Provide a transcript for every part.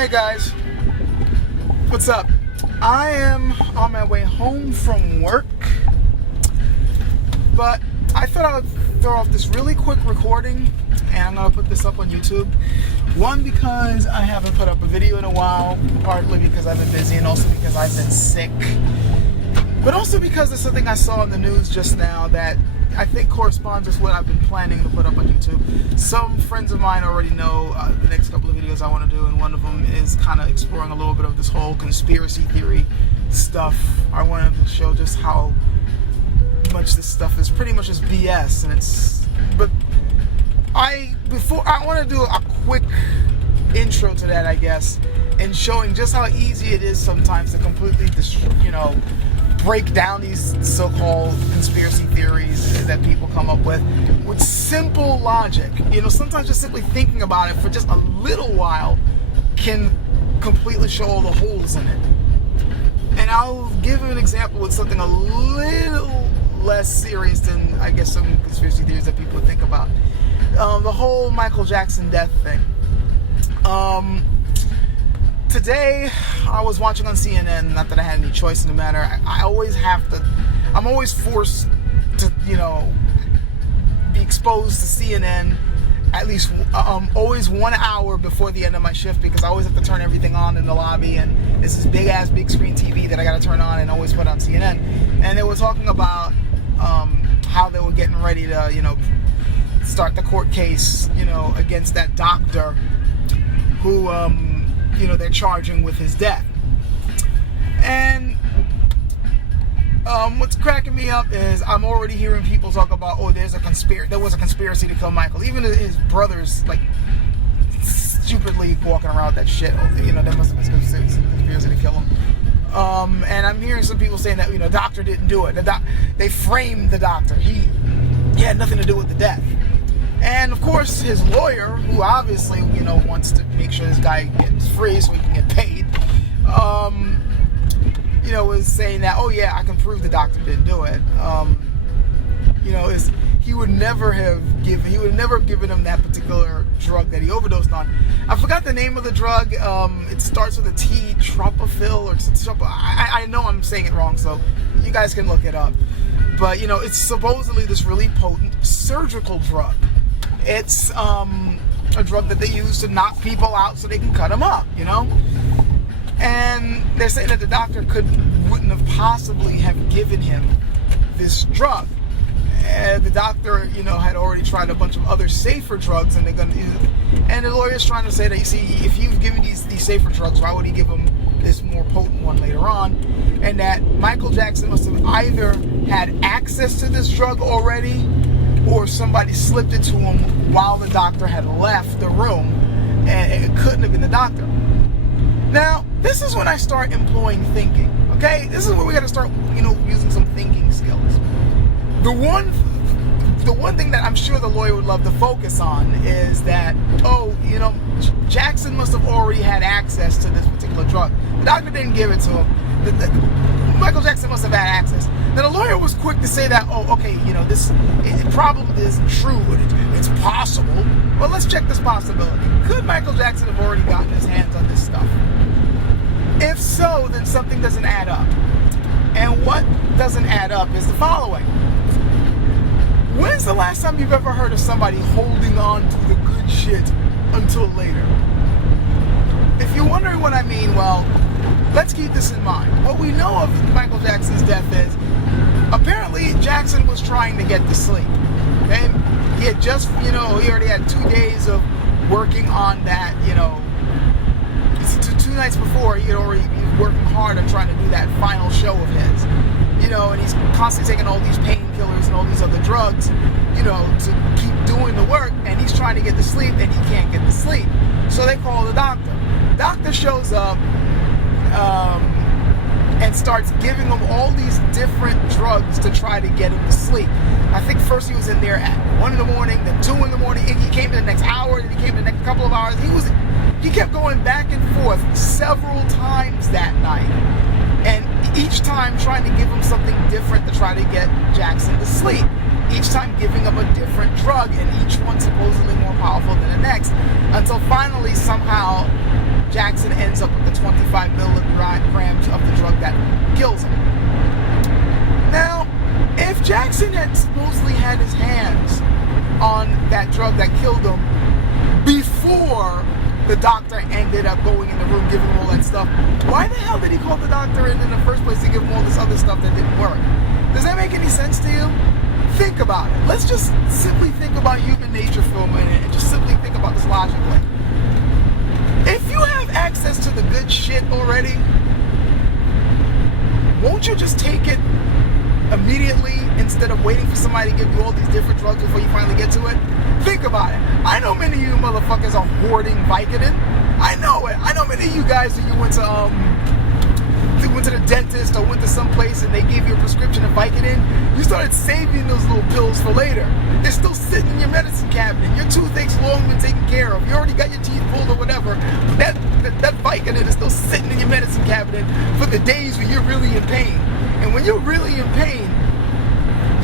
Hey guys, what's up? I am on my way home from work, but I thought I would throw off this really quick recording, and I'm going to put this up on YouTube. One, because I haven't put up a video in a while, partly because I've been busy and also because I've been sick, but also because there's something I saw in the news just now that I think corresponds with what I've been planning to put up on YouTube. Some friends of mine already know the next couple of videos I want to do, and one of them is kind of exploring a little bit of this whole conspiracy theory stuff. I wanted to show just how much this stuff is pretty much just BS, and but I want to do a quick intro to that, I guess, and showing just how easy it is sometimes to completely break down these so-called conspiracy theories that people come up with simple logic. Sometimes just simply thinking about it for just a little while can completely show all the holes in it. And I'll give an example with something a little less serious than, I guess, some conspiracy theories that people think about. The whole Michael Jackson death thing. Today, I was watching on CNN, not that I had any choice in the matter. I'm always forced to, be exposed to CNN at least always 1 hour before the end of my shift, because I always have to turn everything on in the lobby, and it's this big screen TV that I got to turn on and always put on CNN. And they were talking about how they were getting ready to, start the court case, against that doctor who, they're charging with his death. And what's cracking me up is I'm already hearing people talk about, there was a conspiracy to kill Michael. Even his brothers, stupidly walking around with that shit. There must have been a conspiracy to kill him. And I'm hearing some people saying that, doctor didn't do it. They framed the doctor. He had nothing to do with the death. And of course, his lawyer, who obviously, wants to make sure this guy gets free so he can get paid, was saying that, I can prove the doctor didn't do it. He would never have given him that particular drug that he overdosed on. I forgot the name of the drug. It starts with a T, Tropofil, or I know I'm saying it wrong, so you guys can look it up. But it's supposedly this really potent surgical drug. It's a drug that they use to knock people out so they can cut them up, And they're saying that the doctor wouldn't have possibly have given him this drug. And the doctor, had already tried a bunch of other safer drugs, and and the lawyer's trying to say that, if you've given these safer drugs, why would he give him this more potent one later on? And that Michael Jackson must have either had access to this drug already, or somebody slipped it to him while the doctor had left the room, and it couldn't have been the doctor. Now, this is when I start employing thinking, okay? This is where we got to start, using some thinking skills. The one thing that I'm sure the lawyer would love to focus on is that, Jackson must have already had access to this particular drug. The doctor didn't give it to him. Michael Jackson must have had access. Now, the lawyer was quick to say that, it probably isn't true, but it's possible. Well, let's check this possibility. Could Michael Jackson have already gotten his hands on this stuff? If so, then something doesn't add up. And what doesn't add up is the following. When's the last time you've ever heard of somebody holding on to the good shit until later? If you're wondering what I mean, well, let's keep this in mind. What we know of Michael Jackson's death is, apparently Jackson was trying to get to sleep. Okay? He had just, he already had 2 days of working on that, two nights before, he was working hard on trying to do that final show of his. And he's constantly taking all these painkillers and all these other drugs, to keep doing the work, and he's trying to get to sleep, and he can't get to sleep. So they call the doctor. Doctor shows up, and starts giving him all these different drugs to try to get him to sleep. I think first he was in there at 1 in the morning, then 2 in the morning, and he came in the next hour, then he came in the next couple of hours. He kept going back and forth several times that night, and each time trying to give him something different to try to get Jackson to sleep. Each time giving him a different drug, and each one supposedly more powerful than the next, until finally somehow Jackson ends up with the 25 milligrams of the drug that kills him. Now, if Jackson had supposedly had his hands on that drug that killed him before the doctor ended up going in the room giving him all that stuff, why the hell did he call the doctor in the first place to give him all this other stuff that didn't work? Does that make any sense to you? Think about it. Let's just simply think about human nature for a minute and just simply think about this logically. If you have access to the good shit already, won't you just take it immediately instead of waiting for somebody to give you all these different drugs before you finally get to it? Think about it. I know many of you motherfuckers are hoarding Vicodin. I know it. I know many of you guys that you went to the dentist or went to some place and they gave you a prescription of Vicodin. You started saving those little pills for later. They're still sitting in your medicine cabinet. Your toothache's long been taken care of. You already got your teeth pulled or whatever. That Vicodin is still sitting in your medicine cabinet for the days when you're really in pain. And when you're really in pain,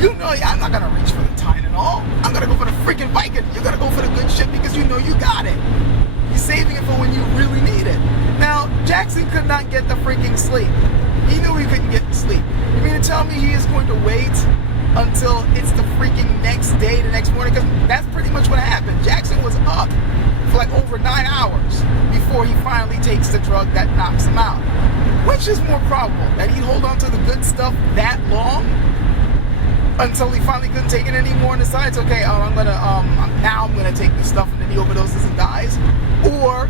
you know I'm not gonna reach for the Tylenol. I'm gonna go for the freaking Vicodin. You're gonna go for the good shit because you know you got it. You're saving it for when you really need it. Now, Jackson could not get the freaking sleep. He knew he couldn't get the sleep. You mean to tell me he is going to wait until it's the freaking next day, the next morning? Because that's pretty much what happened. Jackson was up for like over 9 hours before he finally takes the drug that knocks him out. Which is more probable? That he'd hold on to the good stuff that long until he finally couldn't take it anymore and decides, okay, I'm gonna take this stuff, and then he overdoses and dies? Or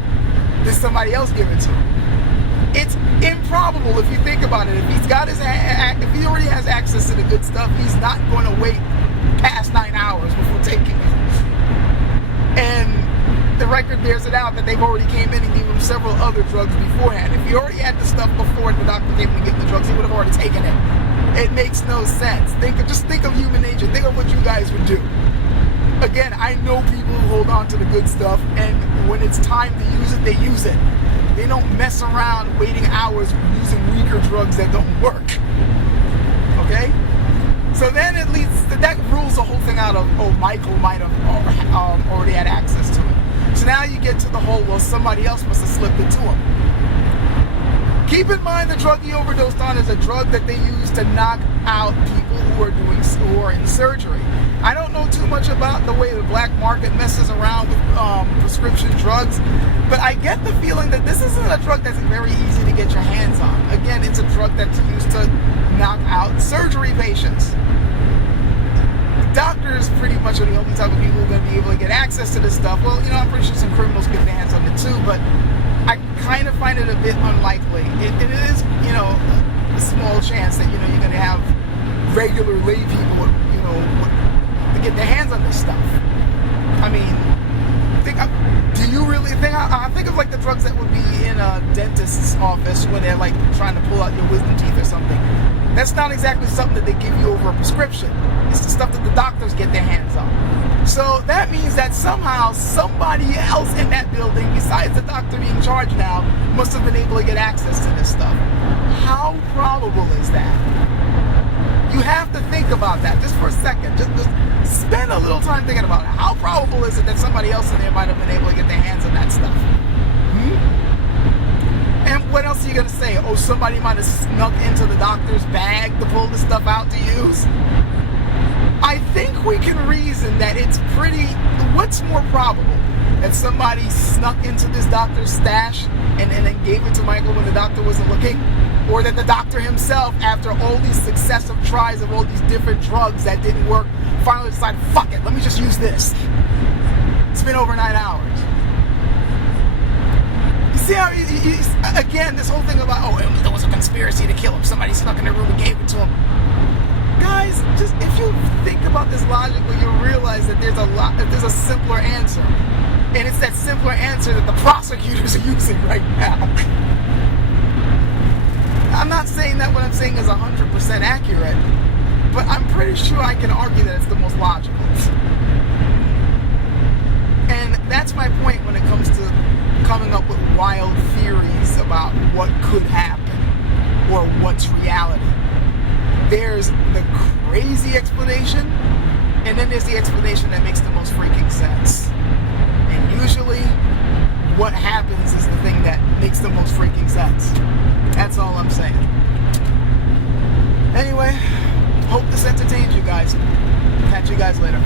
did somebody else give it to him? It's improbable if you think about it. If if he already has access to the good stuff, he's not going to wait past 9 hours before taking it. And the record bears it out that they've already came in and gave him several other drugs beforehand. If he already had the stuff before the doctor came in to give him the drugs, he would have already taken it. It makes no sense. Just think of human nature. Think of what you guys would do. Again, I know people who hold on to the good stuff, and when it's time to use it, they use it. They don't mess around waiting hours using weaker drugs that don't work. Okay? So then at least that rules the whole thing out of, Michael might have already had access to it. So now you get to the whole, well, somebody else must have slipped it to him. Keep in mind the drug he overdosed on is a drug that they use to knock out people who are in surgery. I don't know too much about the way the black market messes around with prescription drugs, but I get the feeling that this isn't a drug that's very easy to get your hands on. Again, it's a drug that's used to knock out surgery patients. Doctors pretty much are the only type of people who are going to be able to get access to this stuff. Well, I'm pretty sure some criminals get their hands on it too, but I kind of find it a bit unlikely. It is, a small chance that, you're going to have regular lay people, to get their hands on this stuff. I mean, do you really think, I think of like the drugs that would be in a dentist's office when they're like trying to pull out your wisdom teeth or something. That's not exactly something that they give you over a prescription. It's the stuff that the doctors get their hands on. So that means that somehow somebody else in that building, besides the doctor being charged now, must have been able to get access to this stuff. How probable is that? You have to think about that just for a second. Just spend a little time thinking about it. How probable is it that somebody else in there might have been able to get their hands on that stuff? And what else are you going to say? Somebody might have snuck into the doctor's bag to pull the stuff out to use? I think we can reason that what's more probable? That somebody snuck into this doctor's stash and then gave it to Michael when the doctor wasn't looking? Or that the doctor himself, after all these successive tries of all these different drugs that didn't work, finally decided, fuck it, let me just use this. It's been over 9 hours. You see how, again, this whole thing about, there was a conspiracy to kill him. Somebody snuck in the room and gave it to him. Guys, just if you think about this logically, you'll realize that there's a simpler answer. And it's that simpler answer that the prosecutors are using right now. I'm not saying that what I'm saying is 100% accurate, but I'm pretty sure I can argue that it's the most logical. And that's my point when it comes to coming up with wild theories about what could happen or what's reality. There's the crazy explanation, and then there's the explanation that makes the most freaking sense. And usually, what happens is the thing that makes the most freaking sense. That's all I'm saying. Anyway, hope this entertains you guys. Catch you guys later.